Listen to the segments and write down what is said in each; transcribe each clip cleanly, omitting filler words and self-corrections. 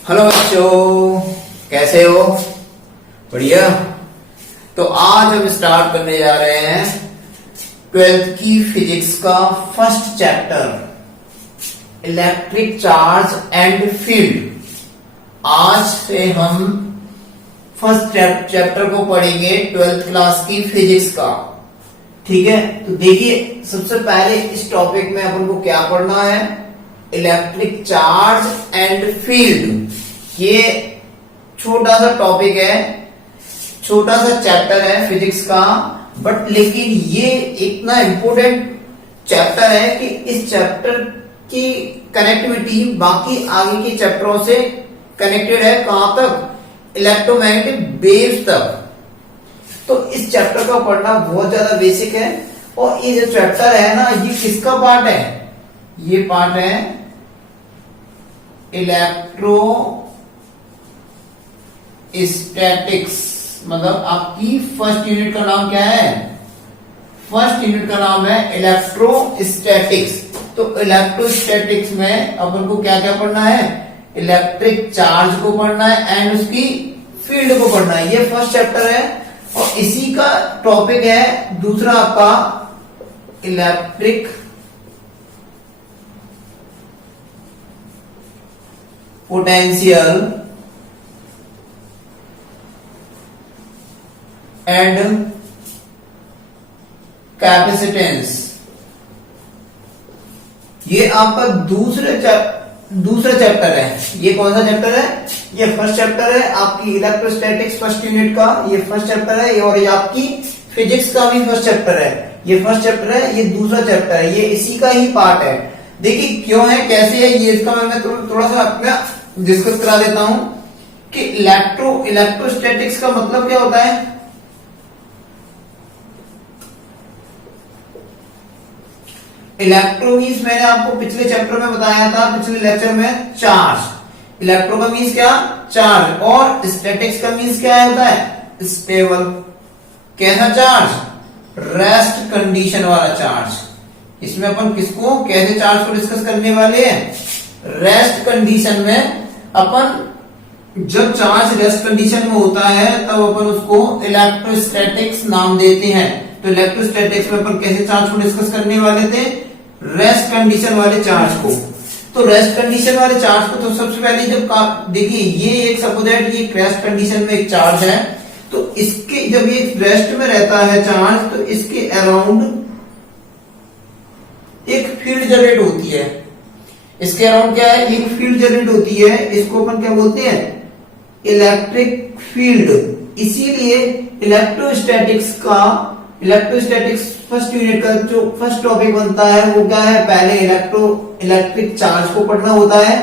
Hello बच्चों, कैसे हो? बढ़िया। तो आज हम स्टार्ट करने जा रहे हैं 12th की फिजिक्स का first chapter electric charge and field. आज से हम फर्स्ट चैप्टर को पढ़ेंगे 12th क्लास की फिजिक्स का। ठीक है, तो देखिए सबसे पहले इस टॉपिक में अपन को क्या पढ़ना है, इलेक्ट्रिक चार्ज एंड फील्ड। ये छोटा सा टॉपिक है, छोटा सा चैप्टर है फिजिक्स का, बट लेकिन ये इतना इंपॉर्टेंट चैप्टर है कि इस चैप्टर की कनेक्टिविटी बाकी आगे के चैप्टरों से कनेक्टेड है। कहां तक? इलेक्ट्रोमैग्नेटिक वेव्स तक। तो इस चैप्टर का पढ़ना बहुत ज्यादा बेसिक है। और ये जो चैप्टर है ना, ये किसका पार्ट है? ये पार्ट है इलेक्ट्रोस्टैटिक्स। मतलब आपकी फर्स्ट यूनिट का नाम क्या है? फर्स्ट यूनिट का नाम है इलेक्ट्रोस्टैटिक्स। तो इलेक्ट्रोस्टैटिक्स में अपन को क्या क्या पढ़ना है? इलेक्ट्रिक चार्ज को पढ़ना है एंड उसकी फील्ड को पढ़ना है। ये फर्स्ट चैप्टर है और इसी का टॉपिक है दूसरा आपका इलेक्ट्रिक पोटेंशियल एंड कैपेसिटेंस। ये आपका दूसरा चैप्टर है। ये कौन सा चैप्टर है? ये फर्स्ट चैप्टर है आपकी इलेक्ट्रोस्टैटिक्स फर्स्ट यूनिट का। ये फर्स्ट चैप्टर है और ये आपकी फिजिक्स का भी फर्स्ट चैप्टर है। ये फर्स्ट चैप्टर है, ये दूसरा चैप्टर है, ये इसी का ही पार्ट है। देखिए क्यों है, कैसे है, ये इसका मैं थोड़ा सा अपना डिस्कस करा देता हूं कि इलेक्ट्रोस्टैटिक्स का मतलब क्या होता है। इलेक्ट्रो मीन्स मैंने आपको पिछले चैप्टर में बताया था, पिछले लेक्चर में, चार्ज। इलेक्ट्रो का मीन्स क्या? चार्ज। और स्टैटिक्स का मीन्स क्या होता है? स्टेबल। कैसा चार्ज? रेस्ट कंडीशन वाला चार्ज। इसमें अपन किसको, कैसे चार्ज को डिस्कस करने वाले हैं? रेस्ट कंडीशन में अपन जब चार्ज रेस्ट कंडीशन में होता है तब अपन उसको इलेक्ट्रोस्टैटिक्स नाम देते हैं। तो इलेक्ट्रोस्टैटिक्स में अपन कैसे चार्ज को डिस्कस करने वाले थे? रेस्ट कंडीशन वाले चार्ज को। तो रेस्ट कंडीशन वाले चार्ज को तो सबसे पहले जब देखिए ये एक सपोज दैट ये रेस्ट कंडीशन में एक चार्ज है, तो इसके जब ये रेस्ट में रहता है चार्ज, तो इसके अराउंड एक फील्ड जनरेट होती है। इसके अराउंड क्या है? एक फील्ड जनरेट होती है। इसको अपन क्या बोलते हैं? Electric field. इसीलिए इलेक्ट्रोस्टैटिक्स फर्स्ट यूनिट का जो फर्स्ट टॉपिक बनता है वो क्या है? पहले इलेक्ट्रिक चार्ज को पढ़ना होता है।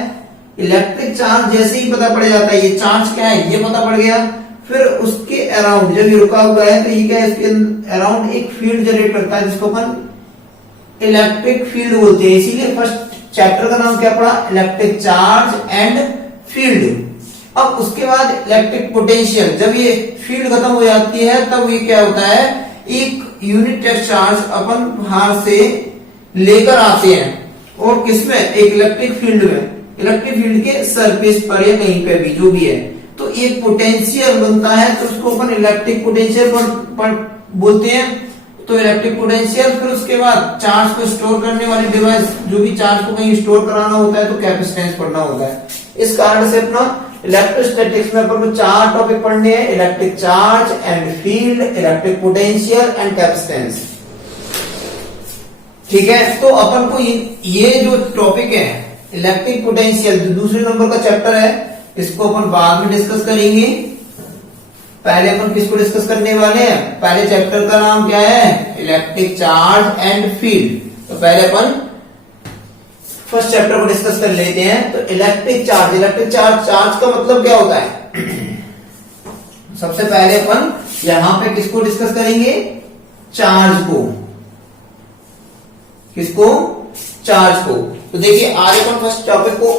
इलेक्ट्रिक चार्ज जैसे ही पता पड़ जाता है, ये चार्ज क्या है ये पता पड़ गया, फिर उसके अराउंड जब ये रुका हुआ है तो ये क्या है, इसके अराउंड एक फील्ड जनरेट करता है जिसको अपन इलेक्ट्रिक फील्ड बोलते हैं। इसीलिए फर्स्ट चैप्टर का नाम क्या पड़ा? Electric charge and field. अब उसके बाद इलेक्ट्रिक पोटेंशियल। जब ये फील्ड खत्म हो जाती है तब ये क्या होता है, एक यूनिट टेस्ट चार्ज अपन बाहर से लेकर आते हैं। और किसमें? एक इलेक्ट्रिक फील्ड में, इलेक्ट्रिक फील्ड के सरफेस पर या कहीं पे भी जो भी है, तो एक पोटेंशियल बनता है, तो उसको अपन इलेक्ट्रिक पोटेंशियल पर बोलते हैं। तो इलेक्ट्रिक पोटेंशियल, फिर उसके बाद चार्ज को स्टोर करने वाली डिवाइस, जो भी चार्ज को कहीं स्टोर कराना होता है तो कैपेसिटेंस पढ़ना होता है। इस कारण से अपना इलेक्ट्रोस्टैटिक्स में अपन को 4 टॉपिक पढ़ने हैं: electric charge and field, electric potential and capacitance. ठीक है, तो अपन को ये जो टॉपिक है इलेक्ट्रिक पोटेंशियल, जो दूसरे नंबर का चैप्टर है, इसको अपन बाद में डिस्कस करेंगे। पहले अपन किसको डिस्कस करने वाले हैं? पहले चैप्टर का नाम क्या है? Electric charge and field. तो पहले अपन फर्स्ट चैप्टर को डिस्कस कर लेते हैं। तो इलेक्ट्रिक चार्ज का मतलब क्या होता है? सबसे पहले अपन यहां पे किसको डिस्कस करेंगे? चार्ज को। किसको? चार्ज को। तो देखिए आज अपन फर्स्ट टॉपिक को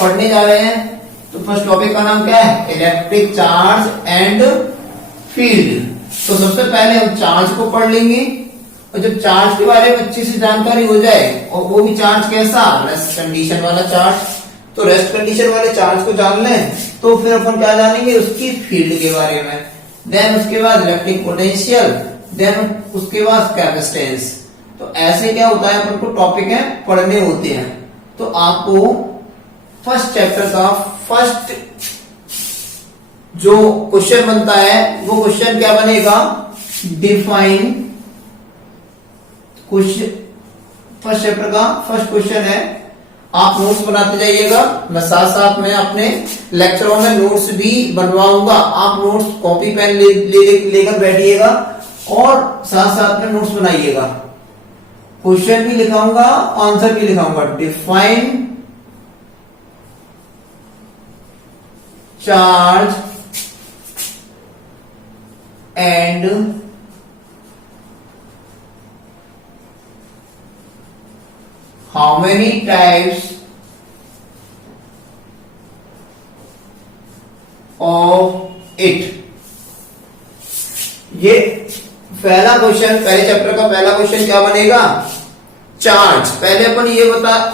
पढ़ने जा रहे हैं। तो फर्स्ट टॉपिक का नाम क्या है? Electric charge and field. तो सबसे पहले हम चार्ज को पढ़ लेंगे और जब चार्ज के बारे में अच्छी से जानकारी हो जाए, और वो भी चार्ज कैसा, रेस्ट कंडीशन वाला चार्ज, तो रेस्ट कंडीशन वाले चार्ज को जान लें तो फिर अपन क्या जानेंगे, उसकी फील्ड के बारे में, देन उसके बाद इलेक्ट्रिक पोटेंशियल, देन उसके बाद कैपेसिटेंस। तो ऐसे क्या होता है, अपन को टॉपिक है पढ़ने होते हैं। तो आपको फर्स्ट चैप्टर का फर्स्ट जो क्वेश्चन बनता है वो क्वेश्चन क्या बनेगा, डिफाइन क्वेश्चन। फर्स्ट चैप्टर का फर्स्ट क्वेश्चन है, आप नोट्स बनाते जाइएगा, मैं साथ साथ में अपने लेक्चरों में नोट्स भी बनवाऊंगा। आप नोट्स कॉपी पेन लेकर बैठिएगा और साथ साथ में नोट्स बनाइएगा। क्वेश्चन भी लिखाऊंगा, आंसर भी लिखाऊंगा। Define charge and how many types of it. ये पहला क्वेश्चन, पहले चैप्टर का पहला क्वेश्चन क्या बनेगा, चार्ज। पहले अपन ये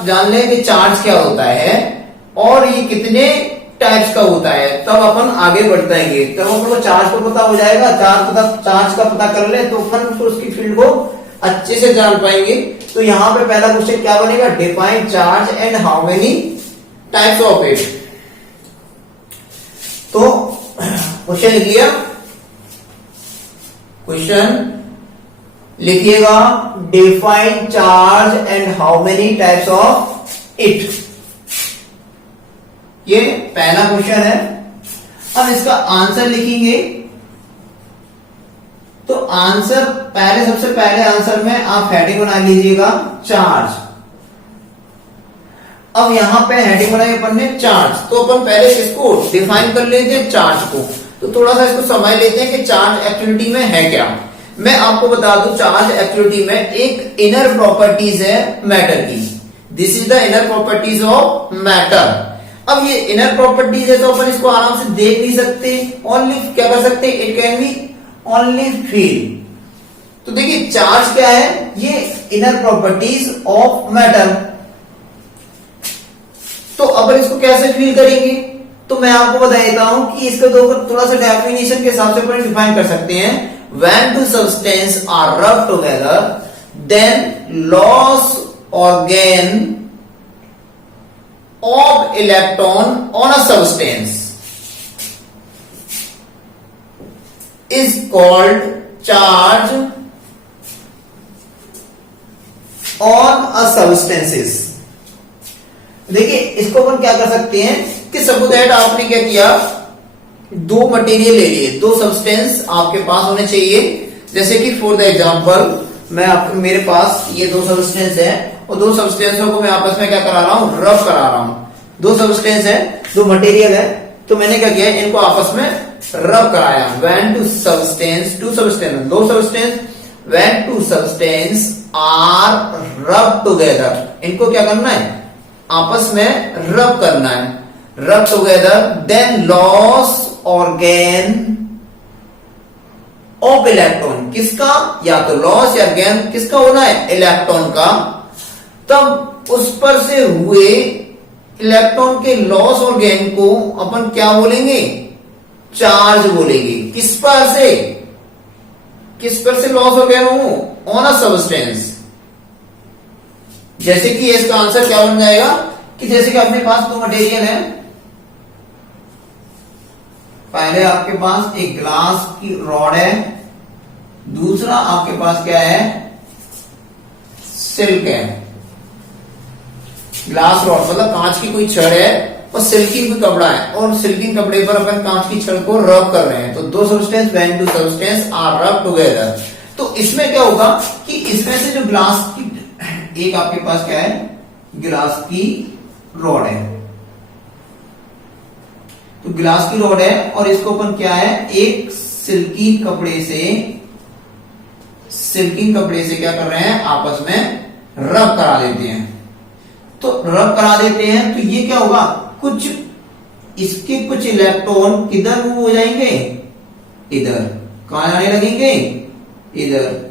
जान लें कि चार्ज क्या होता है और ये कितने टाइप्स का होता है, तब अपन आगे बढ़ाएंगे। तब अपन को चार्ज को पता हो जाएगा, चार्ज का पता कर ले तो अपन फिर उसकी फील्ड को अच्छे से जान पाएंगे। तो यहां पे पहला क्वेश्चन क्या बनेगा, define charge and how many types of it. तो क्वेश्चन लिख लिया, क्वेश्चन लिखिएगा, define charge and how many types of it. ये पहला क्वेश्चन है। अब इसका आंसर लिखेंगे। तो आंसर पहले, सबसे पहले आंसर में आप हेडिंग बना लीजिएगा चार्ज। अब यहां पे हेडिंग बनाई अपन ने चार्ज, तो अपन पहले इसको डिफाइन कर लेते हैं चार्ज को। तो थोड़ा सा इसको समझ लेते हैं कि चार्ज एक्टिविटी में है क्या। मैं आपको बता दूं, चार्ज एक्टिविटी में एक इनर प्रॉपर्टीज है मैटर की। This is the inner properties of matter. अब ये इनर प्रॉपर्टीज है तो अपन इसको आराम से देख नहीं सकते, ओनली क्या कर सकते, it can be only feel. तो देखिए चार्ज क्या है, ये इनर प्रॉपर्टीज ऑफ मैटर। तो अब इसको कैसे फील करेंगे, तो मैं आपको बता देता हूं कि इसके दो थोड़ा सा डेफिनेशन के हिसाब से अपन डिफाइन कर सकते हैं। When two substance are rub together then loss और gain of electron on a substance is called charge on a substances। देखिए इसको अपन क्या कर सकते हैं कि सपोज दैट आपने क्या किया, दो मटेरियल ले लिए, दो सब्सटेंस आपके पास होने चाहिए। जैसे कि फॉर द एग्जांपल मेरे पास ये दो सब्सटेंस है और दो सब्सटेंसों को मैं आपस में क्या करा रहा हूं, रब करा रहा हूं। दो सब्सटेंस है, दो मटेरियल है, तो मैंने क्या किया, इनको आपस में रब कराया। व्हेन टू सब्सटेंस, दो substance, when two substance are rub together, इनको क्या करना है, आपस में रब करना है, रब टुगेदर, देन लॉस और गेन ऑफ इलेक्ट्रॉन। किसका, या तो लॉस या गेन किसका होना है, इलेक्ट्रॉन का। तब उस पर से हुए इलेक्ट्रॉन के लॉस और गेन को अपन क्या बोलेंगे, चार्ज बोलेंगे। किस पर से लॉस और गेन हो, ऑन अ सब्सटेंस। जैसे कि इसका आंसर क्या बन जाएगा कि जैसे कि अपने पास दो मटेरियल है, पहले आपके पास एक ग्लास की रॉड है, दूसरा आपके पास क्या है, सिल्क है। ग्लास रॉड मतलब कांच की कोई छड़ है और सिल्किंग कोई कपड़ा है, और सिल्किंग कपड़े पर अपन कांच की छड़ को रब कर रहे हैं। तो दो substance, when two substance are rub together. तो इसमें क्या होगा कि इसमें से जो ग्लास की, एक आपके पास क्या है, ग्लास की रॉड है, तो ग्लास की रॉड है और इसको अपन क्या है, एक सिल्किंग कपड़े से क्या कर रहे हैं, आपस में रब करा देते हैं। तो रब करा देते हैं तो ये क्या होगा, कुछ इसके कुछ इलेक्ट्रॉन किधर मूव हो जाएंगे, इधर। कहां जाने लगेंगे, इधर।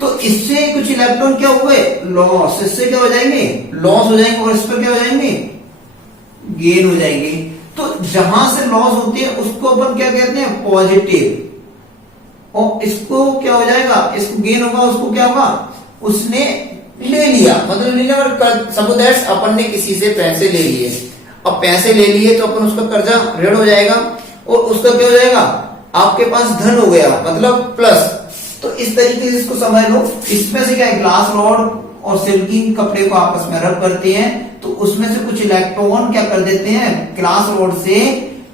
तो तो इससे कुछ इलेक्ट्रॉन क्या हुए, लॉस, इससे क्या हो जाएंगे, लॉस हो जाएंगे, और इस पर क्या हो जाएंगे, गेन हो जाएंगे। तो जहां से लॉस होती है उसको अपन क्या कहते हैं, पॉजिटिव, और इसको क्या हो जाएगा, इसको गेन होगा, उसको क्या होगा, उसने ले लिया, मतलब ले लिया, और सपोज दैट अपन ने किसी से पैसे ले लिए, अब पैसे ले लिए तो अपन उसका कर्जा ऋण हो जाएगा, और उसका क्या हो जाएगा, आपके पास धन हो गया, मतलब प्लस। तो इस तरीके से इसको समझ लो। इसमें से क्या है, ग्लास रॉड और सिल्किंग कपड़े को आपस में रब करते हैं, तो उसमें से कुछ इलेक्ट्रॉन क्या कर देते हैं, ग्लास रॉड से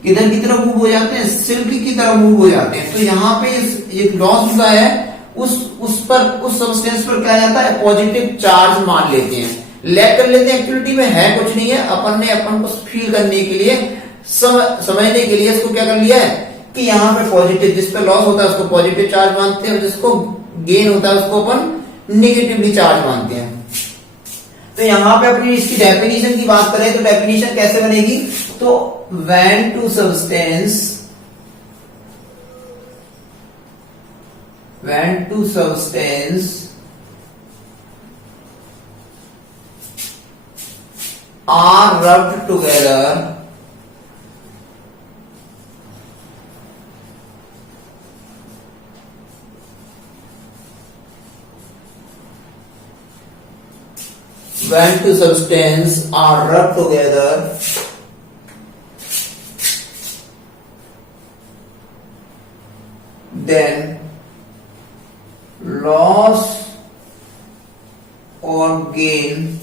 किधर की तरफ मूव हो जाते हैं, सिल्क की तरफ मूव हो जाते हैं। तो यहाँ पे ये लॉस हुआ है, उस पर, उस सब्सटेंस पर क्या जाता है, पॉजिटिव चार्ज मान लेते हैं, लैग कर लेते हैं। एक्टिविटी में है कुछ नहीं है, अपन ने अपन को फील करने के लिए, समझने के लिए इसको क्या कर लिया है कि यहाँ पे पॉजिटिव, जिस पे लॉस होता है उसको पॉजिटिव चार्ज मानते हैं, जिसको गेन होता है उसको अपन निगेटिवली चार्ज मानते हैं। तो यहाँ पे अपनी इसकी डेफिनेशन की बात करें तो डेफिनेशन कैसे बनेगी, तो when two substance are rubbed together, when two substances are rubbed together, then loss or gain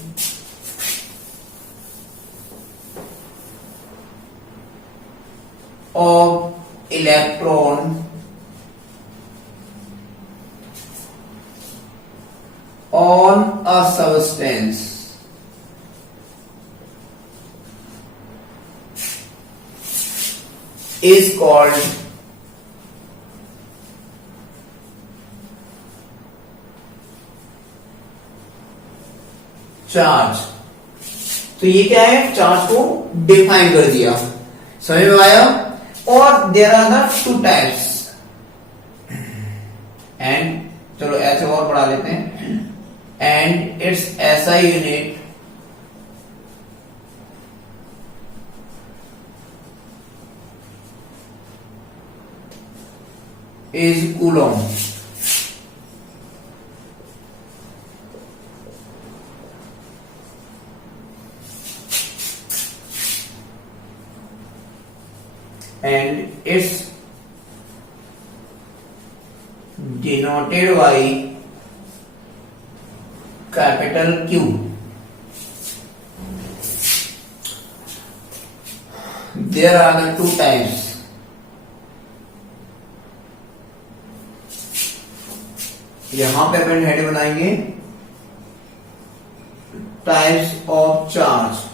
of electron on a substance is called charge. तो ये क्या है, चार्ज को डिफाइन कर दिया, समझ में आया। और there are the two types, and चलो ऐसे और पढ़ा लेते हैं, एंड इट्स ऐसा unit is coulomb. And it's denoted by capital Q. There are the two types. यहां पे अपन हेड बनाएंगे टाइप्स ऑफ चार्ज।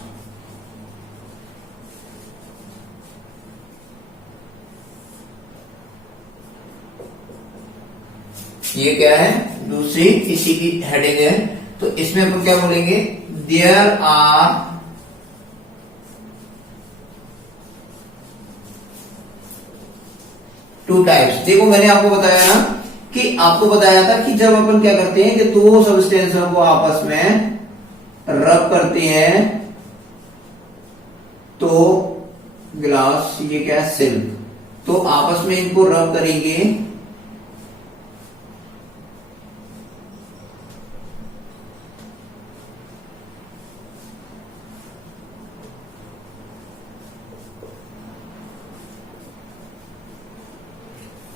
ये क्या है, दूसरी इसी की हेडिंग है। तो इसमें अपन क्या बोलेंगे, देयर आर टू टाइप्स। देखो मैंने आपको बताया ना कि आपको बताया था कि जब अपन क्या करते हैं कि दो सब्सटेंसों को आपस में रब करते हैं तो ग्लास, ये क्या है, सिल्क, तो आपस में इनको रब करेंगे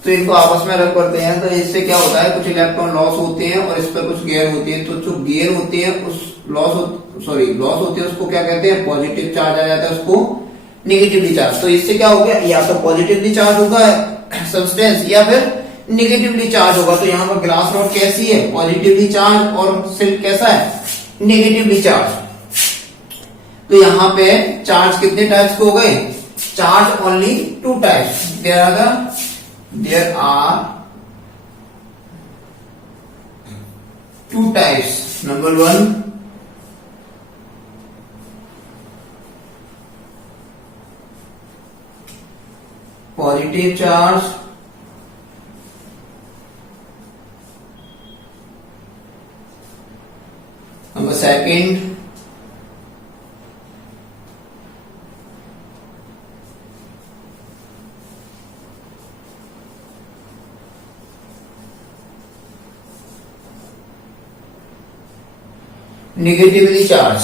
तो इनको आपस में रब करते हैं, तो इससे क्या होता है, कुछ इलेक्ट्रॉन लॉस होते हैं और इस पर कुछ गेन होती है। तो जो गेन होती है उस लॉस होती है उसको क्या कहते हैं, पॉजिटिव चार्ज आ जाता है, उसको निगेटिवली चार्ज। तो इससे क्या हो गया, या तो पॉजिटिवली चार्ज होगा सब्सटेंस या फिर निगेटिवली चार्ज होगा। तो यहाँ पर ग्लास रॉड कैसी है, पॉजिटिवली चार्ज, और सिल्क कैसा है, निगेटिवली चार्ज। तो यहाँ पे चार्ज कितने टाइप्स के हो गए, charge only two types. There are two types. Number one, positive charge second negatively charge.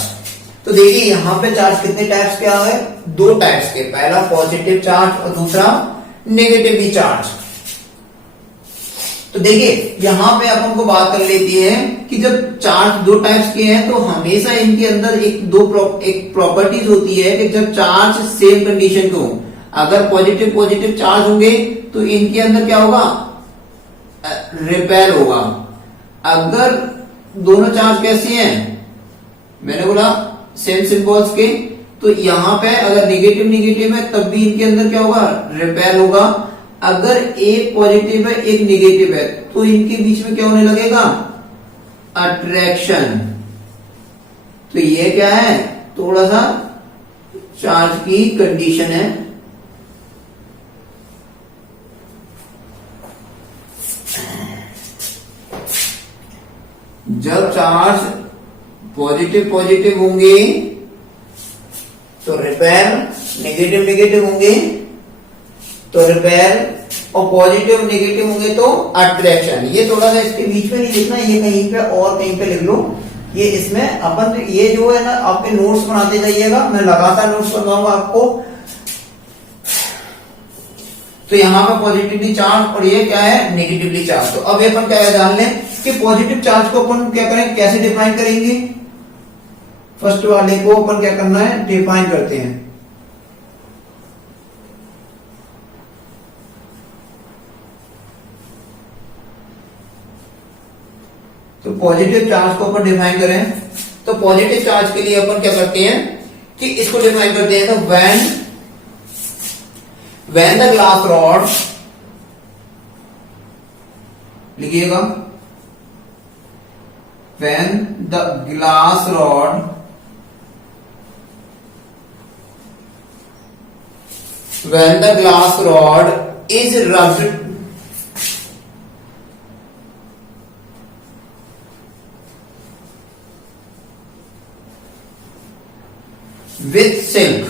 तो देखिए यहां पे चार्ज कितने टाइप्स के आ गए, दो टाइप्स के, पहला पॉजिटिव चार्ज और दूसरा नेगेटिवली चार्ज। तो देखिए यहां पे अपन को बात कर लेती है कि जब चार्ज दो टाइप्स के हैं तो हमेशा इनके अंदर एक प्रॉपर्टीज होती है कि जब चार्ज सेम कंडीशन के हो, अगर पॉजिटिव पॉजिटिव चार्ज होंगे तो इनके अंदर क्या होगा, रिपेल होगा। अगर दोनों चार्ज कैसे हैं, मैंने बोला सेम सिंबल्स के, तो यहां पे अगर नेगेटिव नेगेटिव है तब भी इनके अंदर क्या होगा, रिपेल होगा। अगर एक पॉजिटिव है एक नेगेटिव है तो इनके बीच में क्या होने लगेगा, अट्रैक्शन। तो ये क्या है, थोड़ा सा चार्ज की कंडीशन है। जब चार्ज पॉजिटिव पॉजिटिव होंगे तो रिपेल, नेगेटिव नेगेटिव होंगे तो रिपेल, और पॉजिटिव नेगेटिव होंगे तो अट्रैक्शन। ये थोड़ा सा इसके बीच में नहीं लिखना, ये कहीं पे और कहीं पे लिख लो। ये इसमें अपन ये जो है ना आपके नोट्स बनाते जाइएगा, मैं लगातार नोट्स बनवाऊंगा आपको। तो यहां पे पॉजिटिवली चार्ज और ये क्या है, नेगेटिवली चार्ज। तो अब अपन क्या जान लें कि पॉजिटिव चार्ज को अपन क्या करें, कैसे डिफाइन करेंगे। फर्स्ट वाले को अपन क्या करना है, डिफाइन करते हैं। तो पॉजिटिव चार्ज को अपन डिफाइन करें तो पॉजिटिव चार्ज के लिए अपन क्या करते हैं कि इसको डिफाइन करते हैं। तो when the glass rod, लिखिएगा, when the glass rod is rubbed with silk,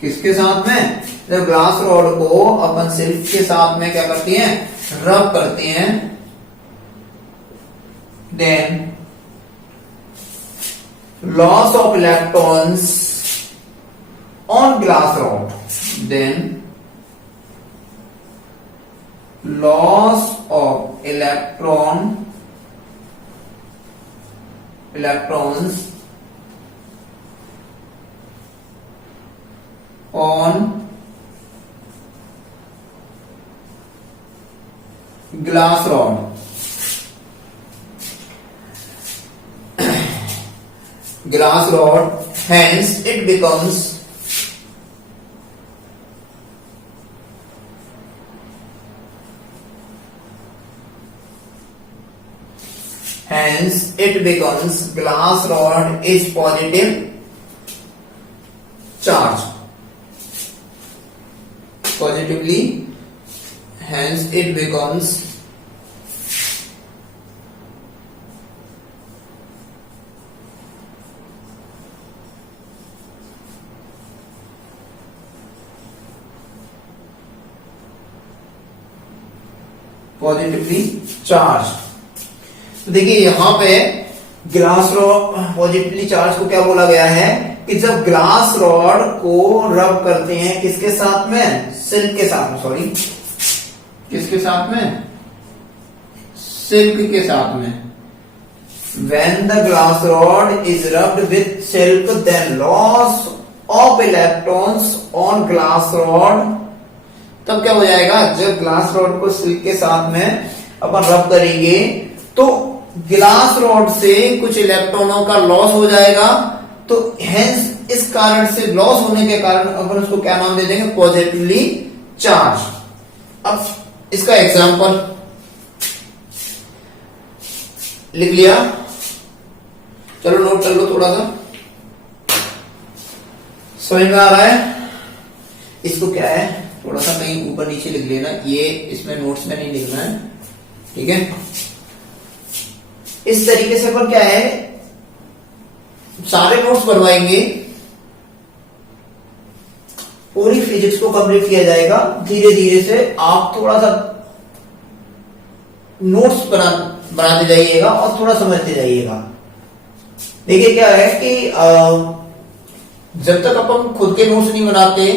किसके साथ में, जब ग्लास रॉड को अपन सिल्क के साथ में क्या करते हैं, रब करते हैं, then loss of electrons on glass rod, then loss of electrons on glass rod, hence it becomes glass rod is positive charge, positively, hence it becomes positively charge. तो देखिए यहां पे ग्लास रॉड पॉजिटिवली चार्ज को क्या बोला गया है कि जब ग्लास रॉड को रब करते हैं किसके साथ में, सिल्क के साथ में, सॉरी किसके साथ में, सिल्क के साथ में। when the glass rod is rubbed with silk then loss of electrons on glass rod, तब क्या हो जाएगा, जब ग्लास रॉड को सिल्क के साथ में अपन रब करेंगे तो ग्लास रॉड से कुछ इलेक्ट्रॉनों का लॉस हो जाएगा। तो हेंस इस कारण से, लॉस होने के कारण अपन उसको क्या नाम दे देंगे, पॉजिटिवली चार्ज। अब इसका एग्जांपल लिख लिया, चलो नोट कर लो, थोड़ा सा समझ में आ रहा है। इसको क्या है, थोड़ा सा कहीं ऊपर नीचे लिख लेना, ये इसमें नोट्स में नहीं लिखना है, ठीक है। इस तरीके से अपन क्या है सारे नोट्स बनवाएंगे, पूरी फिजिक्स को कंप्लीट किया जाएगा। धीरे धीरे से आप थोड़ा सा नोट्स बनाते जाइएगा और थोड़ा समझते जाइएगा। देखिए क्या है कि जब तक अपन खुद के नोट्स नहीं बनाते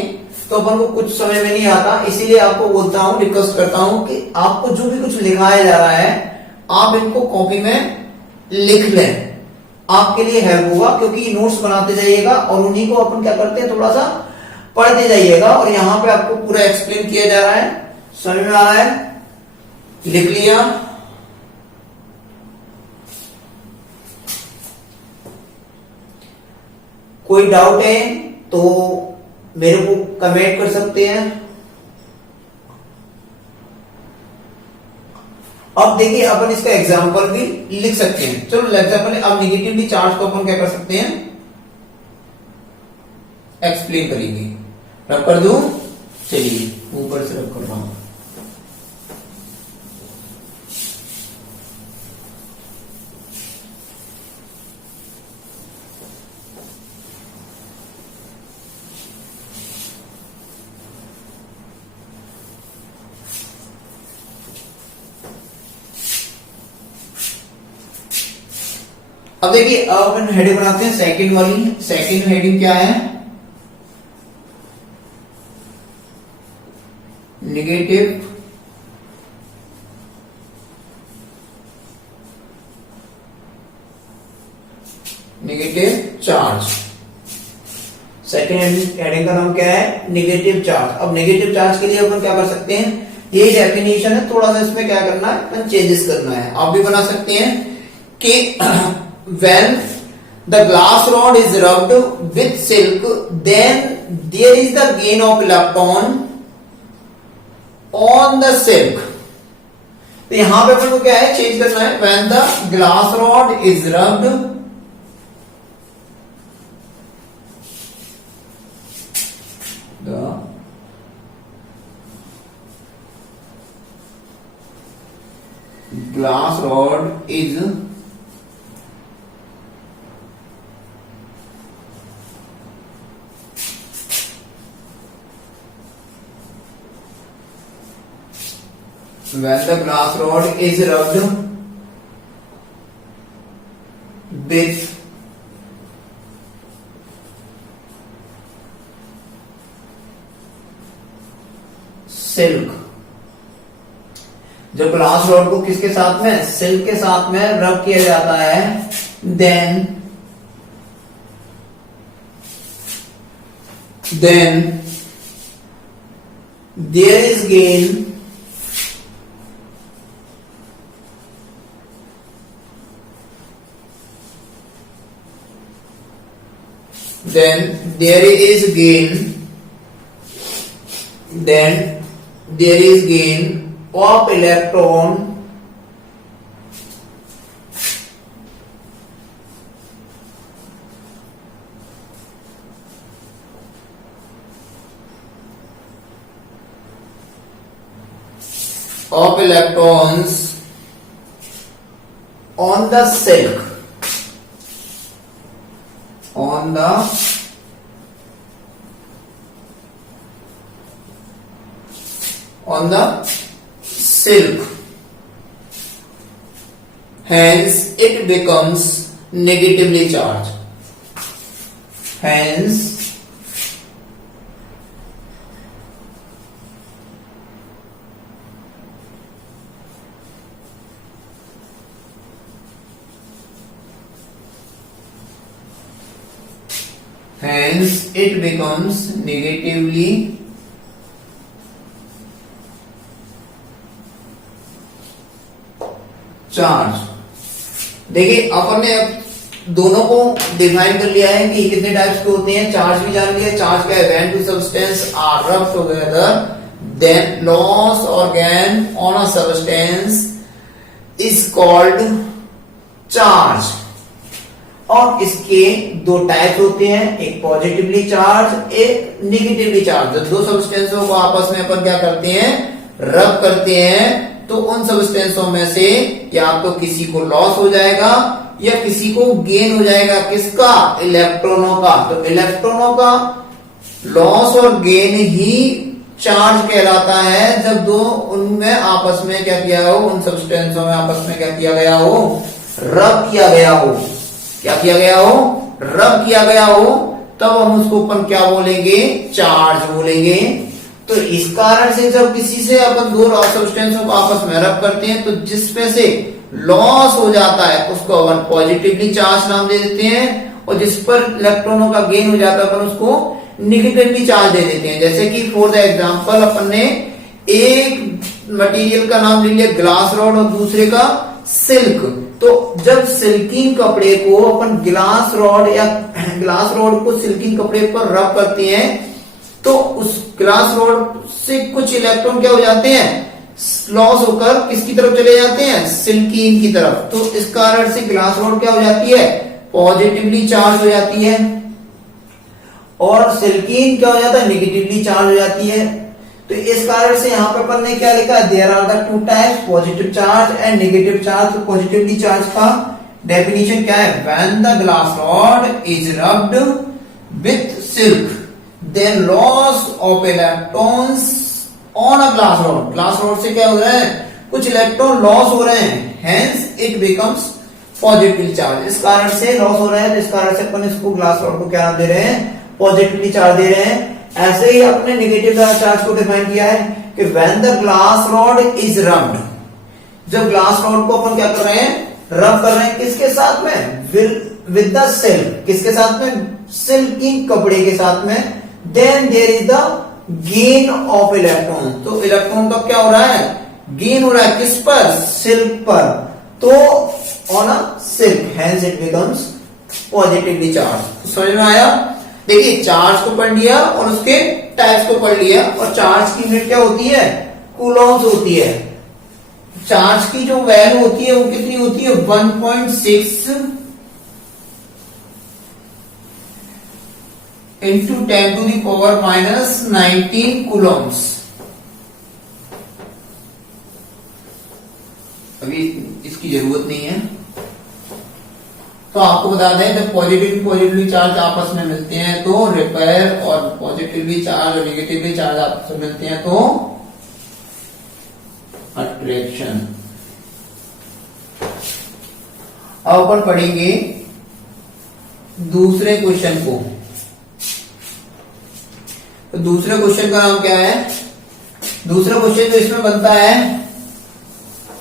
तो अपन को कुछ समझ में नहीं आता। इसीलिए आपको बोलता हूं, रिक्वेस्ट करता हूं कि आपको जो भी कुछ लिखाया जा रहा है आप इनको कॉपी में लिख लें, आपके लिए हेल्प होगा। क्योंकि नोट्स बनाते जाइएगा और उन्हीं को अपन क्या करते हैं थोड़ा सा पढ़ते जाइएगा। और यहां पे आपको पूरा एक्सप्लेन किया जा रहा है, समझ में आ रहा है, लिख लिया। कोई डाउट है तो मेरे को कमेंट कर सकते हैं। अब देखिए अपन इसका एग्जांपल भी लिख सकते हैं। चलो एग्जांपल, अब निगेटिवली चार्ज को अपन क्या कर सकते हैं, एक्सप्लेन करेंगे। रब कर दूं, चलिए ऊपर से रब कर रहा हूं। अब देखिए अब अपन हेडिंग बनाते हैं सेकंड वाली। सेकंड हेडिंग क्या है, नेगेटिव चार्ज। सेकंड हेडिंग का नाम क्या है, नेगेटिव चार्ज। अब नेगेटिव चार्ज के लिए अपन क्या कर सकते हैं, ये डेफिनेशन है, थोड़ा सा इसमें क्या करना है, अपन चेंजेस करना है। आप भी बना सकते हैं कि when the glass rod is rubbed with silk then there is the gain of electron on the silk। तो यहां पे अपन को क्या है, चेंज करना है, when the glass rod is rubbed the glass rod is when the glass rod is rubbed with silk। जब glass rod को किसके साथ में, सिल्क के साथ में रब किया जाता है, then there is gain of electron of electrons on the silk, on the silk, hence it becomes negatively charged, hence it becomes negatively charge. देखिए अपन ने दोनों को डिफाइन कर लिया है कि कितने टाइप्स के होते हैं, चार्ज भी जान लिया। चार्ज क्या है, when two substance are rubbed together then loss और gain on a substance is called charge. और इसके दो टाइप्स होते हैं, एक पॉजिटिवली चार्ज, एक नेगेटिवली चार्ज। जब दो सब्सटेंसों को आपस में अपन क्या करते हैं, रब करते हैं, तो उन सब्सटेंसों में से या तो किसी को लॉस हो जाएगा या किसी को गेन हो जाएगा। किसका? इलेक्ट्रॉनों का। तो इलेक्ट्रॉनों का लॉस और गेन ही चार्ज कहलाता है, जब दो उनमें आपस में क्या किया हो, उन सब्सटेंसों में आपस में क्या किया गया हो, रब किया गया हो। क्या किया गया हो? रब किया गया हो। तब हम उसको अपन क्या बोलेंगे? चार्ज बोलेंगे। तो इस कारण से जब किसी से अपन दो सब्सटेंसों को आपस में रब करते हैं तो जिसमें से लॉस हो जाता है उसको अपन पॉजिटिवली चार्ज नाम दे देते हैं, और जिस पर इलेक्ट्रॉनों का गेन हो जाता है अपन उसको निगेटिवली चार्ज दे देते हैं। जैसे कि फॉर द एग्जांपल अपन ने एक मटेरियल का नाम ले लिया ग्लास रॉड और दूसरे का सिल्क। तो जब सिल्किंग कपड़े को अपन ग्लास रॉड या ग्लास रॉड को सिल्किंग कपड़े पर रब करते हैं तो उस ग्लास रॉड से कुछ इलेक्ट्रॉन क्या हो जाते हैं? लॉस होकर किसकी तरफ चले जाते हैं? सिल्किंग की तरफ। तो इस कारण से ग्लास रॉड क्या हो जाती है? पॉजिटिवली चार्ज हो जाती है, और सिल्किंग क्या हो जाता है? निगेटिवली चार्ज हो जाती है। तो इस कारण से यहां पर अपन ने क्या लिखा है? There are the two types, positive charge and negative charge. तो पॉजिटिवली चार्ज का डेफिनेशन क्या है? When the glass rod is rubbed with silk then loss of electrons on a glass rod. Glass rod से क्या हो रहा है? कुछ इलेक्ट्रॉन लॉस हो रहे हैं, hence it becomes positive charge. इस कारण से लॉस हो रहा है, तो इस कारण से अपन इसको ग्लास रॉड को क्या नाम दे रहे हैं? पॉजिटिवली चार्ज दे रहे हैं। ऐसे ही अपने नेगेटिव चार्ज को डिफाइन किया है कि when the glass rod is rubbed, जब ग्लास रॉड को अपन क्या कर रहे हैं? रब कर रहे हैं। किसके साथ में? With the silk. किसके साथ में? सिल्किंग कपड़े के साथ में। Then there is the gain of electron. तो इलेक्ट्रॉन का क्या हो रहा है? गेन हो रहा है। किस पर? सिल्क पर। तो on a silk, hence it becomes positively charge. समझ में आया? देखिए, चार्ज को पढ़ लिया और उसके टाइप्स को पढ़ लिया, और चार्ज की यूनिट क्या होती है? कूलॉम्स होती है। चार्ज की जो वैल्यू होती है वो कितनी होती है? 1.6 into 10 to the power minus 19 coulombs. अभी इसकी जरूरत नहीं है। तो आपको बता दें, जब पॉजिटिवली चार्ज आपस में मिलते हैं तो रिपेयर, और पॉजिटिवली चार्ज और नेगेटिवली चार्ज आपस में मिलते हैं तो अट्रैक्शन। अब अपन पढ़ेंगे दूसरे क्वेश्चन को। तो दूसरे क्वेश्चन का नाम क्या है? दूसरा क्वेश्चन जो इसमें बनता है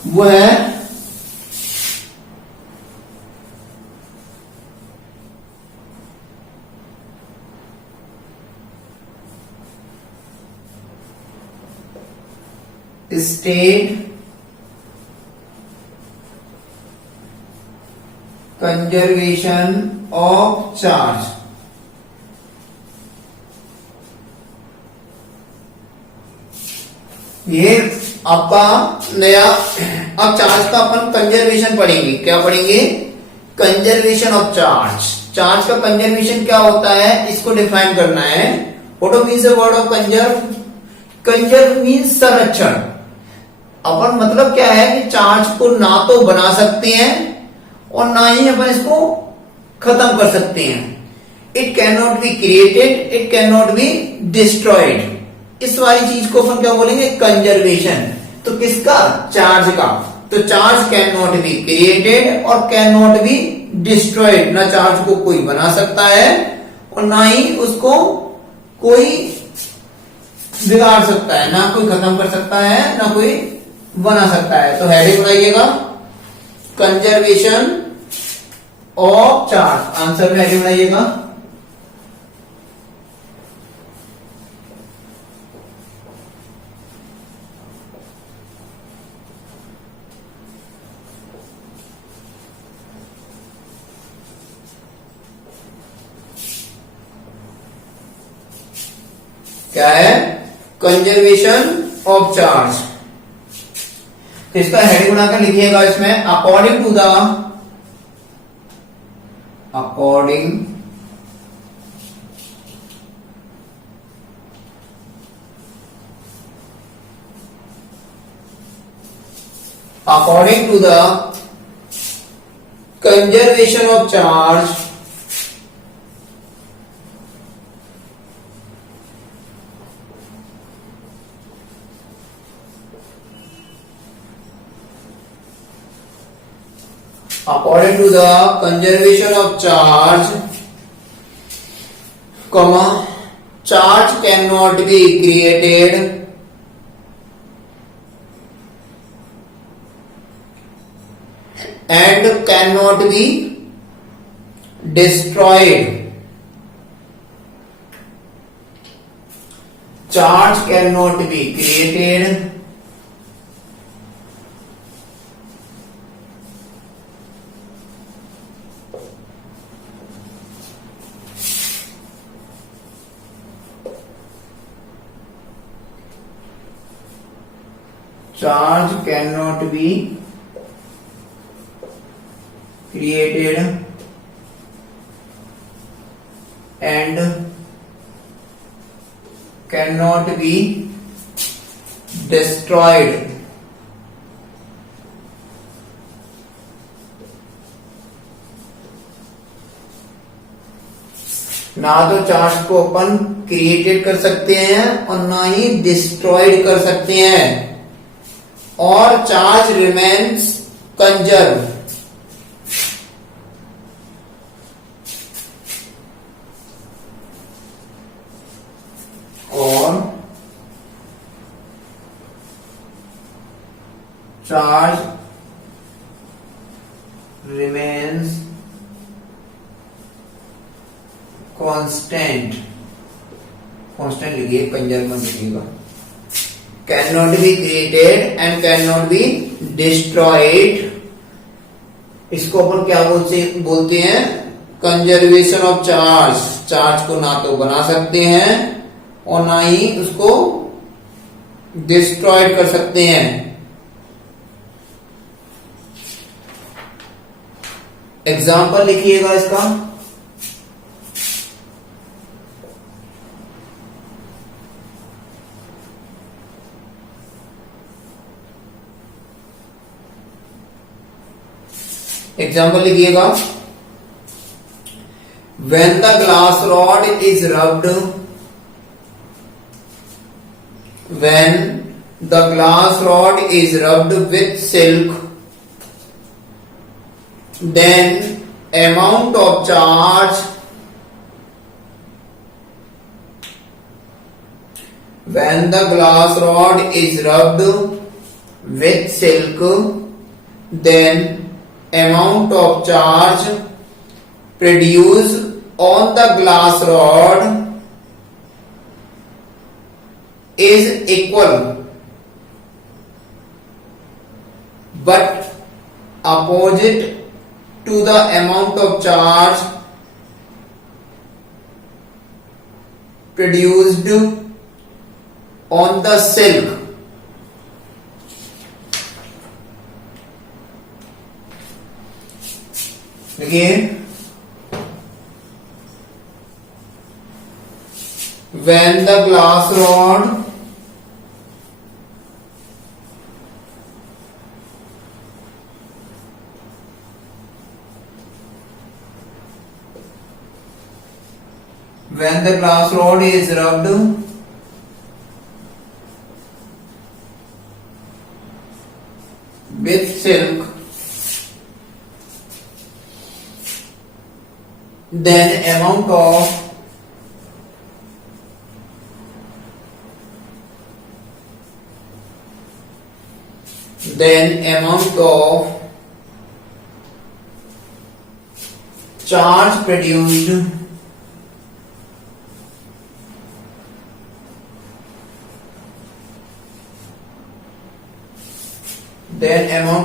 वो है स्टेट कंजर्वेशन ऑफ चार्ज। ये आपका नया, अब चार्ज का अपन कंजर्वेशन पढ़ेंगे। क्या पढ़ेंगे? Conservation of charge. चार्ज का कंजर्वेशन क्या होता है इसको डिफाइन करना है। What means the word of conserve? Conserve means संरक्षण। अपन मतलब क्या है कि चार्ज को ना तो बना सकते हैं और ना ही अपन इसको खत्म कर सकते हैं। It can not be created, it can not be destroyed. इस वाली चीज को अपन क्या बोलेंगे? कंजर्वेशन। तो किसका? चार्ज का। तो charge can not be created और कैन नॉट बी डिस्ट्रॉयड। ना चार्ज को कोई बना सकता है और ना ही उसको कोई बिगाड़ सकता है, ना कोई खत्म कर सकता है, ना कोई बना सकता है। तो हेडिंग बनाइएगा, कंजर्वेशन ऑफ चार्ज। आंसर में हेडिंग बनाइएगा क्या है? Conservation of charge. तो इसका हेडिंग बनाकर लिखिएगा इसमें, according to according to the conservation of charge, according to the conservation of charge, comma, charge cannot be created and cannot be destroyed. Charge cannot be created charge cannot be created and cannot be destroyed. ना तो charge को अपन created कर सकते हैं और ना ही destroyed कर सकते हैं, और चार्ज रिमेन्स कंजर्व। और चार्ज रिमेन्स कांस्टेंट, कांस्टेंट लिखिए, कंजर्व मत लिखिएगा। Can not be created and can not be destroyed, इसको अपन क्या बोलते हैं? Conservation of charge. चार्ज को ना तो बना सकते हैं और ना ही उसको डिस्ट्रॉयड कर सकते हैं। एग्जाम्पल लिखिएगा इसका। एग्जाम्पल लिखिएगा, when the glass rod is rubbed, when the glass rod is rubbed with silk, then amount of charge, when the glass rod is rubbed with silk, then amount of charge produced on the glass rod is equal, but opposite to the amount of charge produced on the silk. Again, when the glass rod is rubbed with silk, then amount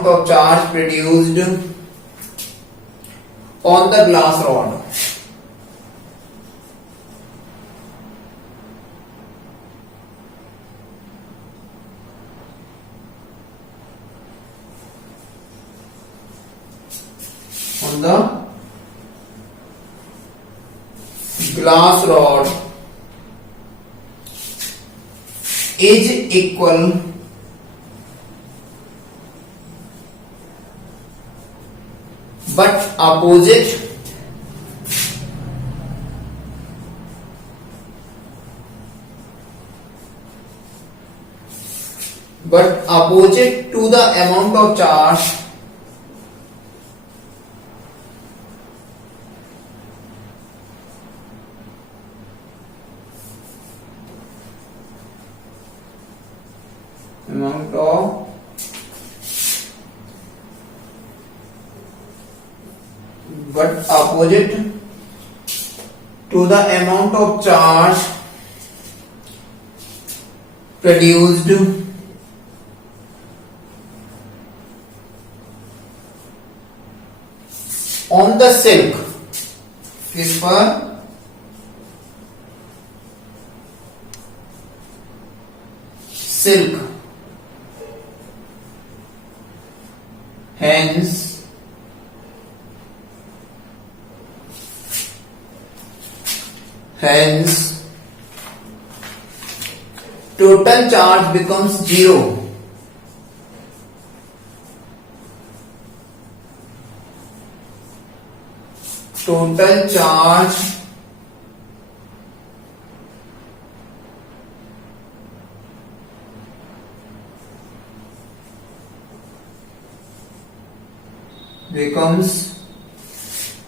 of charge produced on the glass rod is equal but opposite to the amount of charge but opposite to the amount of charge produced on the silk. किस पर? silk. Hence total charge becomes zero.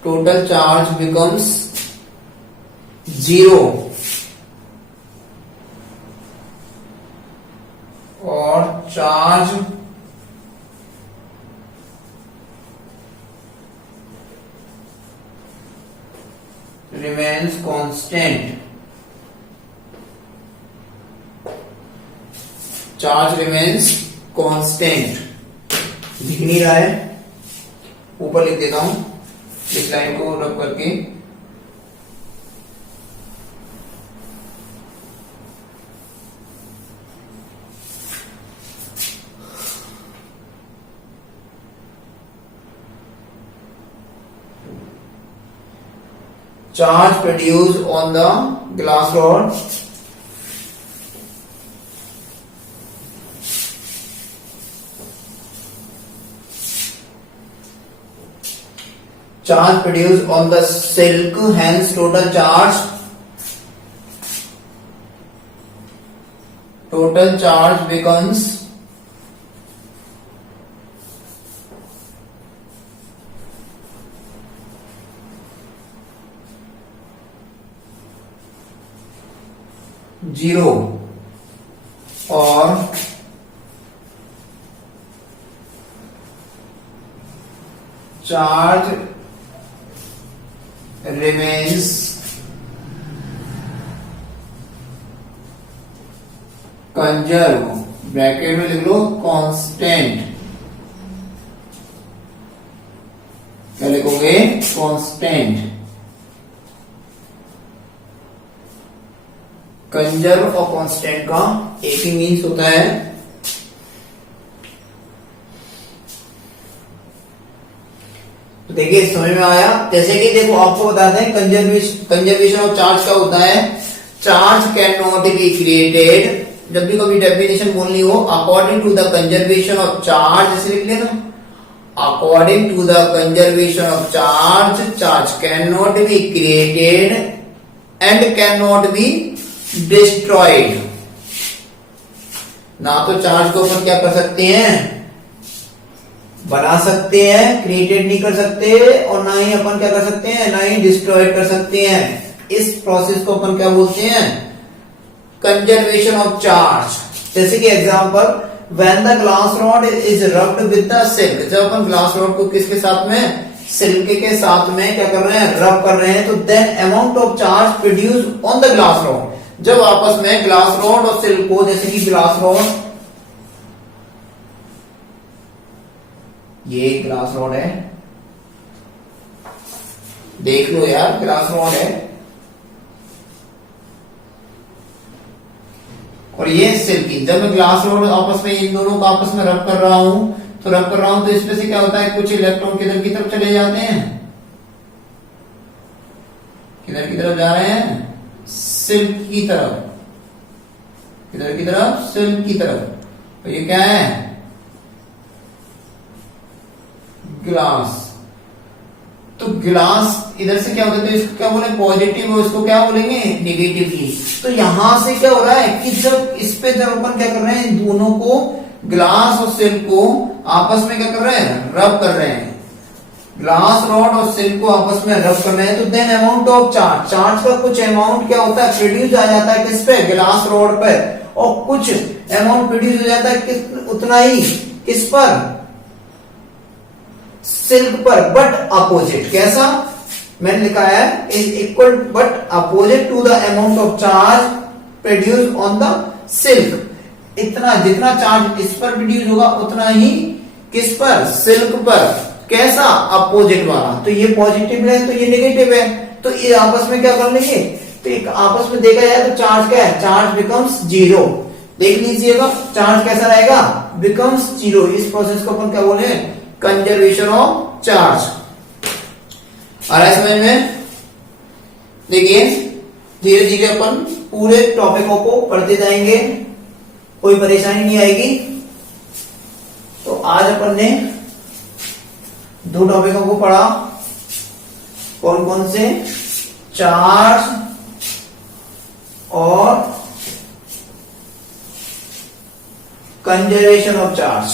Total charge becomes zero और charge remains constant. Charge remains constant. दिख नहीं रहा है, ऊपर लिख देता हूं इस लाइन को रब करके. Charge produced on the glass rod silk, hence total charge becomes zero और charge remains कंजर्व. ब्रैकेट में लिख लो कांस्टेंट. क्या लिखोगे? कांस्टेंट. कंजर्व और कांस्टेंट का एक ही मीन्स होता है. तो देखिए समझ में आया. जैसे कि देखो आपको बताते हैं कंजर्वेशन ऑफ चार्ज क्या होता है. Charge can not be created. जब भी कभी डेफिनेशन बोलनी हो, according to the conservation of charge, ऐसे लिख लेना. According to the conservation of charge can not be created and can not be destroyed. ना तो चार्ज को अपन क्या कर सकते हैं, बना सकते हैं, क्रिएटेड नहीं कर सकते, और ना ही अपन क्या कर सकते हैं, ना ही डिस्ट्रॉयड कर सकते हैं. इस प्रोसेस को अपन क्या बोलते हैं, कंजर्वेशन ऑफ चार्ज. जैसे कि example, when the glass rod is rubbed with the silk. जब अपन ग्लास रॉड को किसके साथ में, सिल्क के साथ में क्या कर रहे हैं, रब कर रहे हैं, तो then amount of charge produce on the glass rod. जब आपस में ग्लास रॉड और सिल्क को, जैसे कि ग्लास रॉड, ये ग्लास रॉड है, देख लो यार, ग्लास रॉड है, और ये सिल्की. जब मैं ग्लास रॉड आपस में, इन दोनों को आपस में रब कर रहा हूं, तो इसमें से क्या होता है, कुछ इलेक्ट्रॉन किधर की तरफ चले जाते हैं, किधर की तरफ जा रहे हैं, सिल्क की तरफ. किधर की तरफ, सिल्क की तरफ. तो ये क्या है, ग्लास. तो गिलास इधर से क्या होता है, तो इसको क्या बोले पॉजिटिव, और इसको क्या बोलेंगे नेगेटिवली। तो यहां से क्या हो रहा है कि जब इस पे जब अपन क्या कर रहे हैं, इन दोनों को ग्लास और सेल को आपस में क्या कर रहे हैं, रब कर रहे हैं। ग्लास रॉड और सेल को आपस में रब कर रहे हैं, तो then amount of charge, charge का कुछ अमाउंट क्या होता है प्रोड्यूस आ जाता है किस पे, ग्लास रॉड पर, और कुछ अमाउंट प्रोड्यूस हो जाता है किस, उतना ही किस पर, सिल्क पर, बट अपोजिट। कैसा मैंने लिखा है, is equal but opposite to the amount of charge produce on the silk. इतना जितना चार्ज इस पर प्रोड्यूस होगा उतना ही किस पर, सिल्क पर। कैसा, अपोजिट वाला। तो ये पॉजिटिव है तो ये नेगेटिव है, तो ये आपस में क्या कर लेंगे, तो एक आपस में देखा जाए तो चार्ज क्या है, चार्ज बिकम्स जीरो। देख लीजिएगा चार्ज कैसा रहेगा, बिकम्स जीरो। इस प्रोसेस को अपन क्या बोले, कंजर्वेशन ऑफ चार्ज। आ रहा है समझ में। देखिए धीरे धीरे अपन पूरे टॉपिकों को पढ़ते जाएंगे, कोई परेशानी नहीं आएगी। तो आज अपन ने 2 टॉपिकों को पढ़ा, कौन कौन से, चार्ज और कंजर्वेशन ऑफ चार्ज।